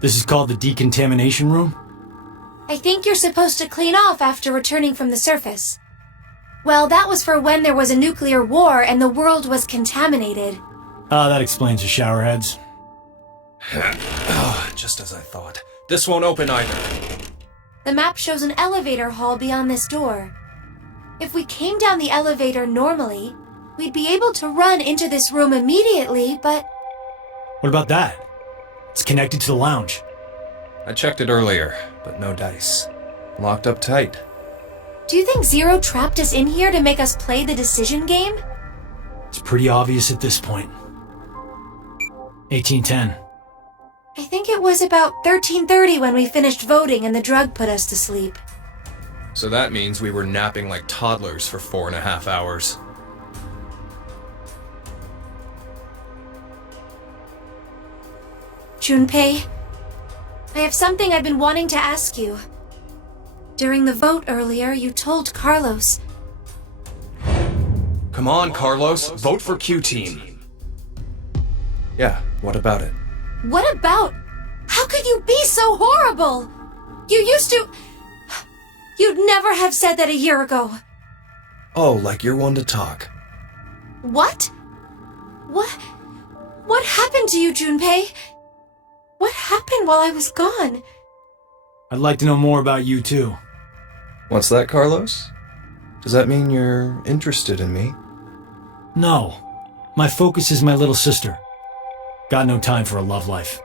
This is called the decontamination room? I think you're supposed to clean off after returning from the surface. Well, that was for when there was a nuclear war and the world was contaminated. Ah, that explains the showerheads. Just as I thought. This won't open either. The map shows an elevator hall beyond this door. If we came down the elevator normally, we'd be able to run into this room immediately, but... What about that? It's connected to the lounge. I checked it earlier, but no dice. Locked up tight. Do you think Zero trapped us in here to make us play the decision game? It's pretty obvious at this point. 1810. I think it was about 13:30 when we finished voting and the drug put us to sleep. So that means we were napping like toddlers for 4.5 hours. Junpei, I have something I've been wanting to ask you. During the vote earlier, you told Carlos... Come on, Carlos, vote for Q Team. Yeah, what about it? What about? How could you be so horrible? You used to... You'd never have said that a year ago. Oh, like you're one to talk. What? What happened to you, Junpei? What happened while I was gone? I'd like to know more about you, too. What's that, Carlos? Does that mean you're interested in me? No. My focus is my little sister. Got no time for a love life.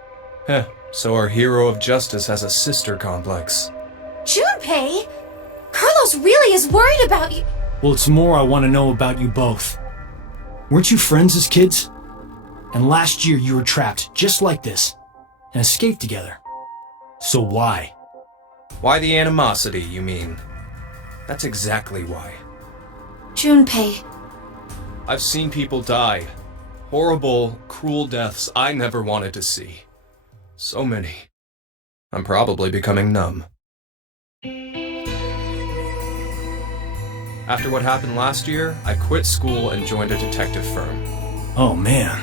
Heh, so our hero of justice has a sister complex. Junpei! Carlos really is worried about you. Well, it's more I want to know about you both. Weren't you friends as kids? And last year you were trapped just like this, and escaped together. So why? Why the animosity, you mean? That's exactly why. Junpei. I've seen people die. Horrible, cruel deaths I never wanted to see. So many. I'm probably becoming numb. After what happened last year, I quit school and joined a detective firm. Oh man.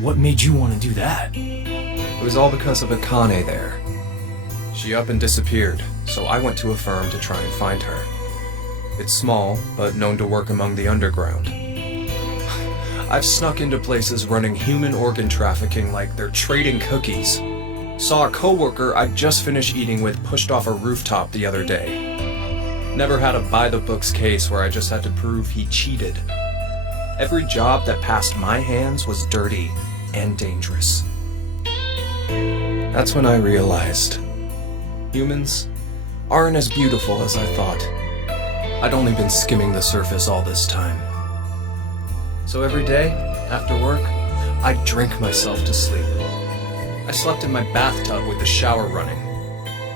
What made you want to do that? It was all because of Akane there. She up and disappeared, so I went to a firm to try and find her. It's small, but known to work among the underground. I've snuck into places running human organ trafficking like they're trading cookies. Saw a coworker I'd just finished eating with pushed off a rooftop the other day. Never had a by-the-books case where I just had to prove he cheated. Every job that passed my hands was dirty and dangerous. That's when I realized humans aren't as beautiful as I thought. I'd only been skimming the surface all this time. So every day, after work, I'd drink myself to sleep. I slept in my bathtub with the shower running.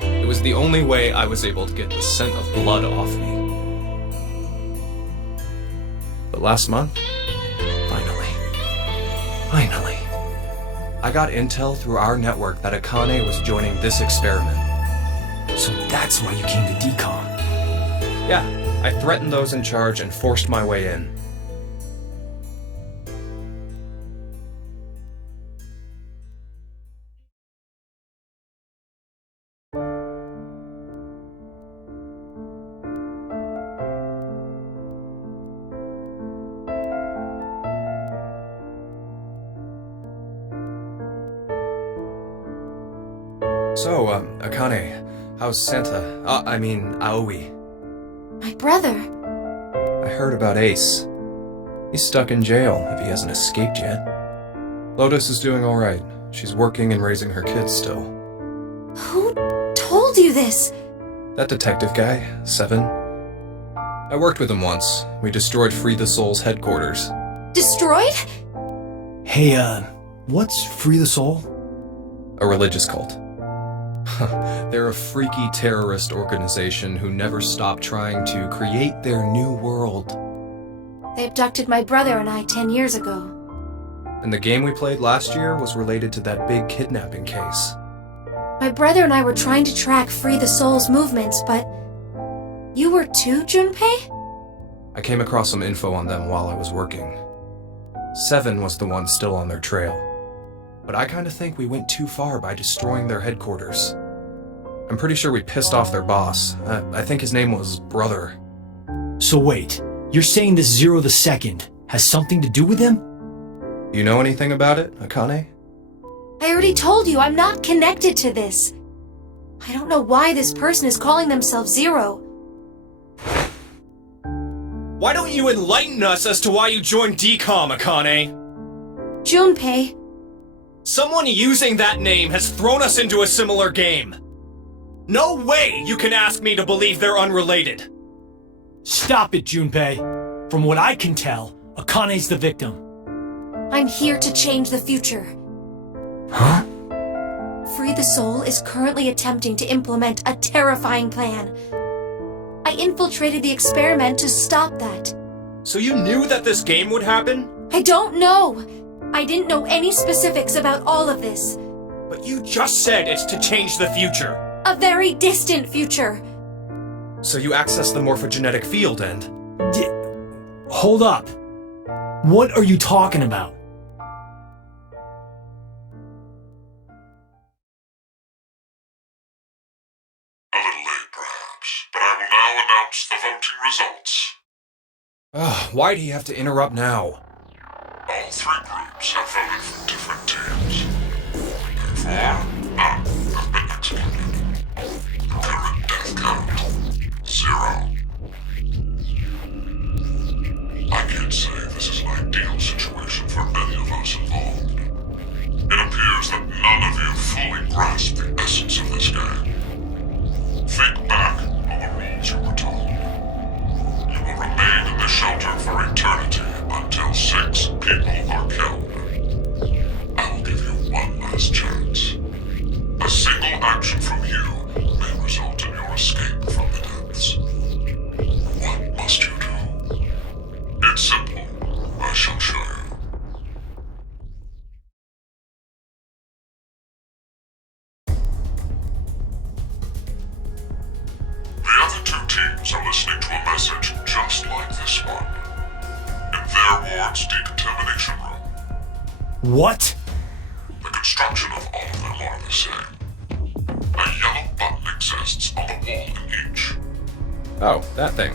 It was the only way I was able to get the scent of blood off me. But last month, finally, I got intel through our network that Akane was joining this experiment. So that's why you came to decom. Yeah, I threatened those in charge and forced my way in. So, Akane, how's Santa? Aoi. My brother. I heard about Ace. He's stuck in jail if he hasn't escaped yet. Lotus is doing alright. She's working and raising her kids still. Who told you this? That detective guy, Seven. I worked with him once. We destroyed Free the Soul's headquarters. Destroyed? Hey, what's Free the Soul? A religious cult. They're a freaky terrorist organization who never stop trying to create their new world. They abducted my brother and I 10 years ago. And the game we played last year was related to that big kidnapping case. My brother and I were trying to track Free the Soul's movements, but... You were too, Junpei? I came across some info on them while I was working. Seven was the one still on their trail. but I kinda think we went too far by destroying their headquarters. I'm pretty sure we pissed off their boss. I think his name was Brother. So wait, you're saying this Zero the Second has something to do with him? You know anything about it, Akane? I already told you I'm not connected to this. I don't know why this person is calling themselves Zero. Why don't you enlighten us as to why you joined DCOM, Akane? Junpei, Someone using that name has thrown us into a similar game. No way you can ask me to believe they're unrelated. Stop it, Junpei. From what I can tell, Akane's the victim. I'm here to change the future. Huh? Free the Soul is currently attempting to implement a terrifying plan. I infiltrated the experiment to stop that. So you knew that this game would happen? I don't know. I didn't know any specifics about all of this. But you just said it's to change the future. A very distant future. So you accessed the morphogenetic field and... Hold up. What are you talking about? A little late, perhaps, but I will now announce the voting results. Why'd he have to interrupt now? All three groups have voted for different teams. Therefore, none have been excluded. The current death count, 0. I can't say this is an ideal situation for any of us involved. It appears that none of you fully grasp the essence of this game. Think back on the rules you were told. You will remain in the shelter for eternity until 6 people are killed. I will give you one last chance. A single action from you may result in your escape from the depths. What must you do? It's simple. I shall show you. The other two teams are listening to a message just like this one. In their ward's decontamination room. What? The construction of all of them are the same. A yellow button exists on the wall in each. Oh, that thing.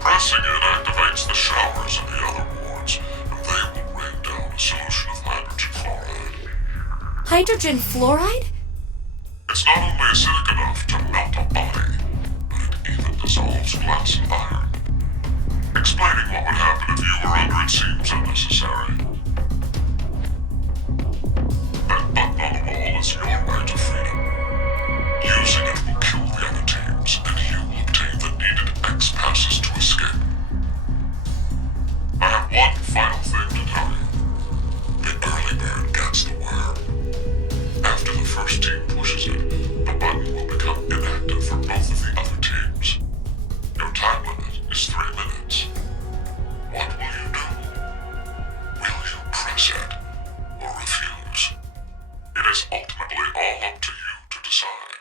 Pressing it activates the showers in the other wards, and they will rain down a solution of hydrogen fluoride. Hydrogen fluoride? It's not only acidic enough to melt a body, but it even dissolves glass and iron. Explaining what would happen if you were under it seems unnecessary. That button on the wall is your right to freedom. Using it will kill the other teams, and you will obtain the needed X passes to escape. I have one final thing to tell you. The early bird gets the worm. After the first team pushes it, the button will become inactive for both of the other teams. Your time limit is 3 minutes. What will you do? Will you press it or refuse? It is ultimately all up to you to decide.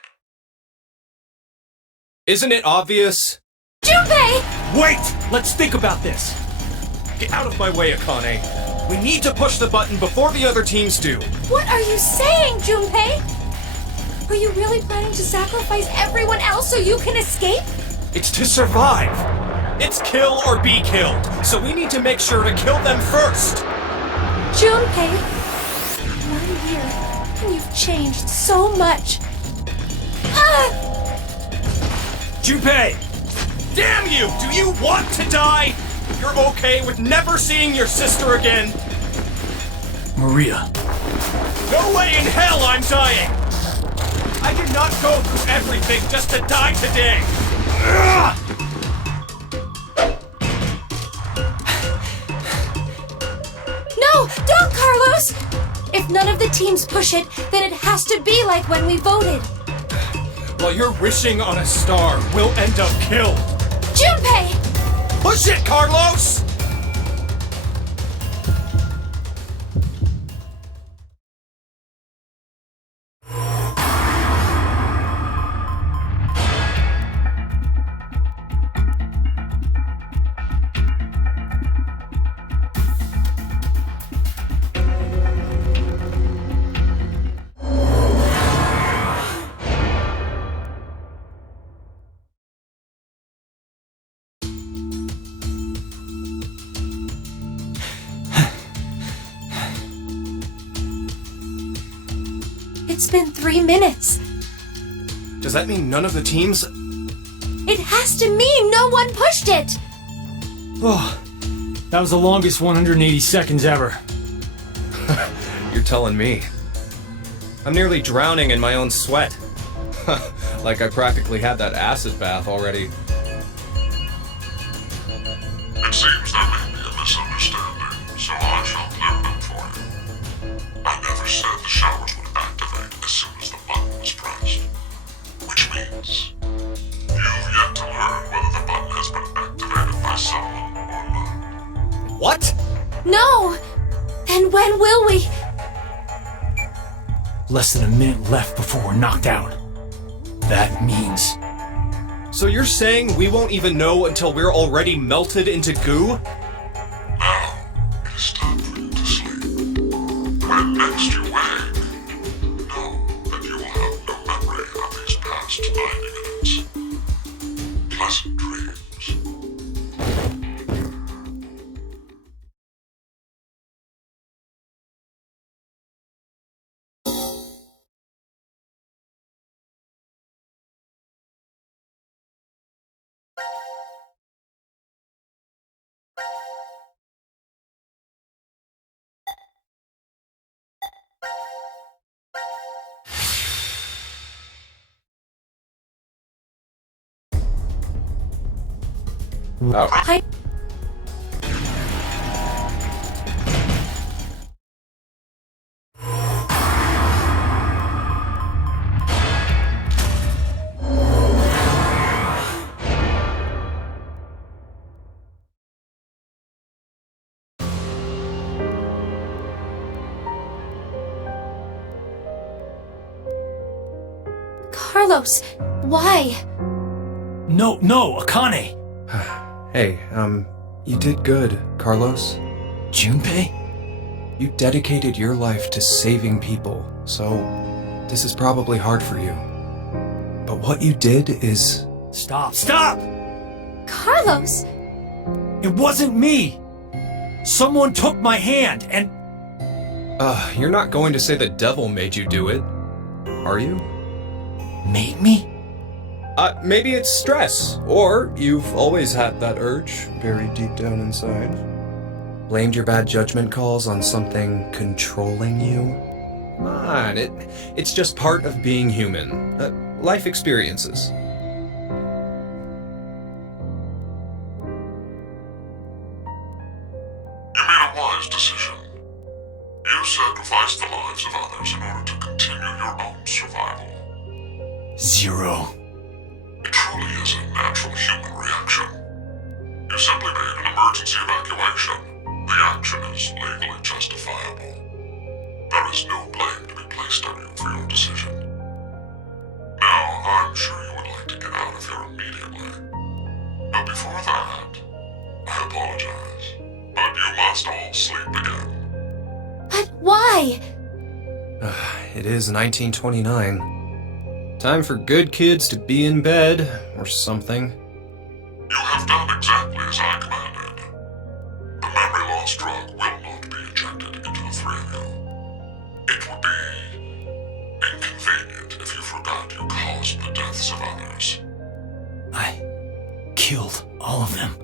Isn't it obvious? Junpei! Wait! Let's think about this. Get out of my way, Akane. We need to push the button before the other teams do. What are you saying, Junpei? Are you really planning to sacrifice everyone else so you can escape? It's to survive. It's kill or be killed. So we need to make sure to kill them first. Junpei, 1 year, and you've changed so much. Junpei! Damn you! Do you want to die? You're okay with never seeing your sister again? Maria. No way in hell I'm dying! I did not go through everything just to die today! Ugh! No, don't, Carlos! If none of the teams push it, then it has to be like when we voted. While you're wishing on a star, we'll end up killed. Junpei! Push it, Carlos! It's been 3 minutes. Does that mean none of the teams? It has to mean no one pushed it! Oh, that was the longest 180 seconds ever. You're telling me. I'm nearly drowning in my own sweat. Like I practically had that acid bath already. It seems there may be a misunderstanding, so I shall clear it up for you. I never said the showers would activate as soon as the button was pressed. Which means you've yet to learn whether the button has been activated by someone or not. What? No! Then when will we? Less than a minute left before we're knocked out. That means... So you're saying we won't even know until we're already melted into goo? Now, it is time for you to sleep. When next you wake, know that you will have no memory of these past 90 minutes. Pleasant dreams. Oh. Hi. Carlos, why? No, Akane! Hey, you did good, Carlos. Junpei? You dedicated your life to saving people, so this is probably hard for you. But what you did is... Stop! Carlos! It wasn't me! Someone took my hand and... You're not going to say the devil made you do it, are you? Made me? Maybe it's stress, or you've always had that urge buried deep down inside. Blamed your bad judgment calls on something controlling you? Come on, it's just part of being human. Life experiences. You made a wise decision. You sacrificed the lives of others in order to continue your own survival. Zero. It truly is a natural human reaction. You simply made an emergency evacuation. The action is legally justifiable. There is no blame to be placed on you for your decision. Now, I'm sure you would like to get out of here immediately. But before that, I apologize, but you must all sleep again. But why? It is 1929. Time for good kids to be in bed, or something. You have done exactly as I commanded. The memory loss drug will not be injected into the three of you. It would be inconvenient if you forgot you caused the deaths of others. I killed all of them.